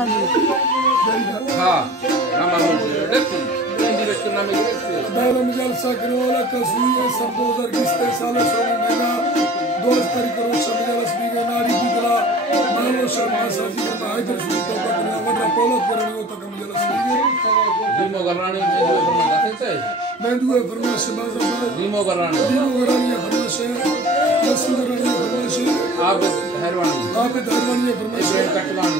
हाँ, nama Redki, ini rekan nama Redki. Dara मिजाल साकरे वाला कसूरी सब 2021 साल सोनी महीना 2 तारीख को शमिजाल स्पीकर नारी बिगला मानो शर्मा साजी का हाइदर सुल्तान का बनावट रापोलो करने को तक मिजाल स्पीकर Dimo Garani में जो फरमान करते हैं मैं दुआ फरमान से बाज़ार Dimo Garani फरमान से रसूलरानी फरमान से आप हैरवानी फरमान से इब्राहिम कटवानी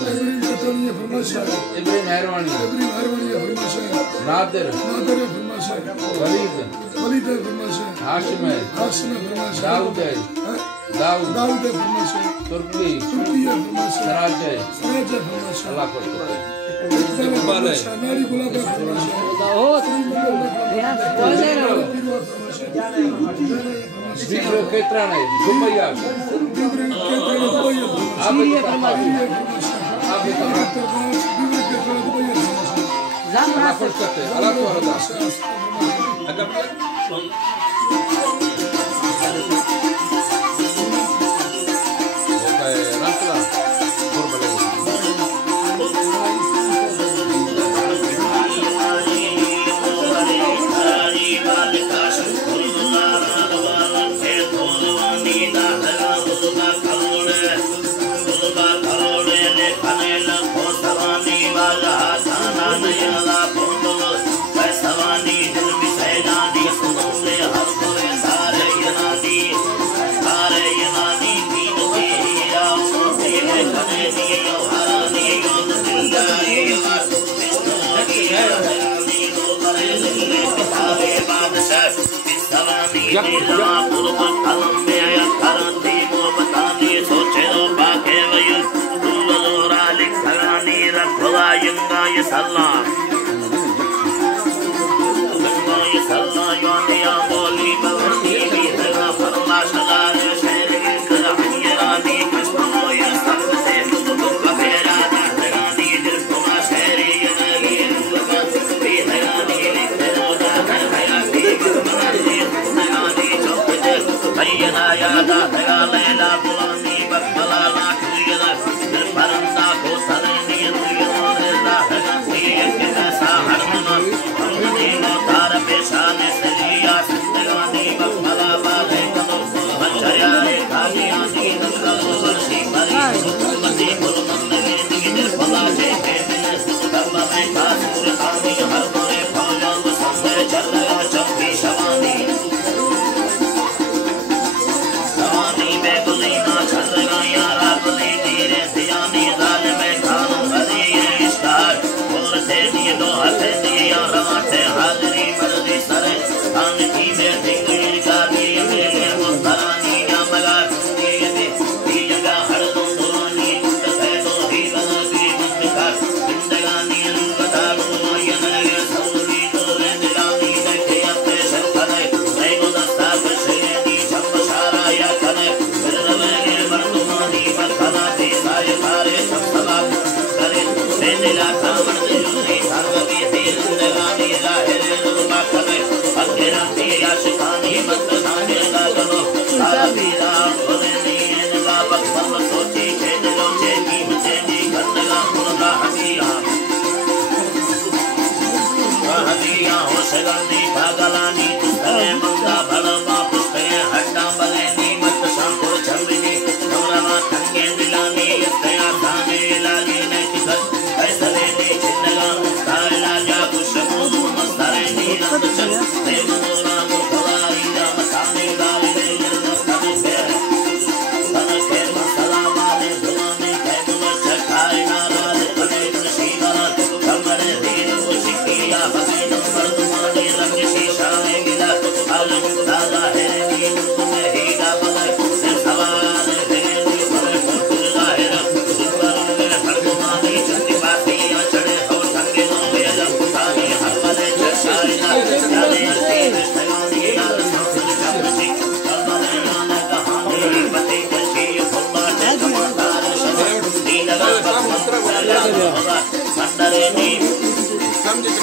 फरमान से इब्राहिम हैरवानी फरमान से नादिर फरमान से वलीद फरमान से हाशिम फरमान से दाऊद फरमान से तुर्की फरमान से सराज फरमान से अल्लाह को नारी गुलाब फरमान से Bibro Ketrane, Gumaya. Sampai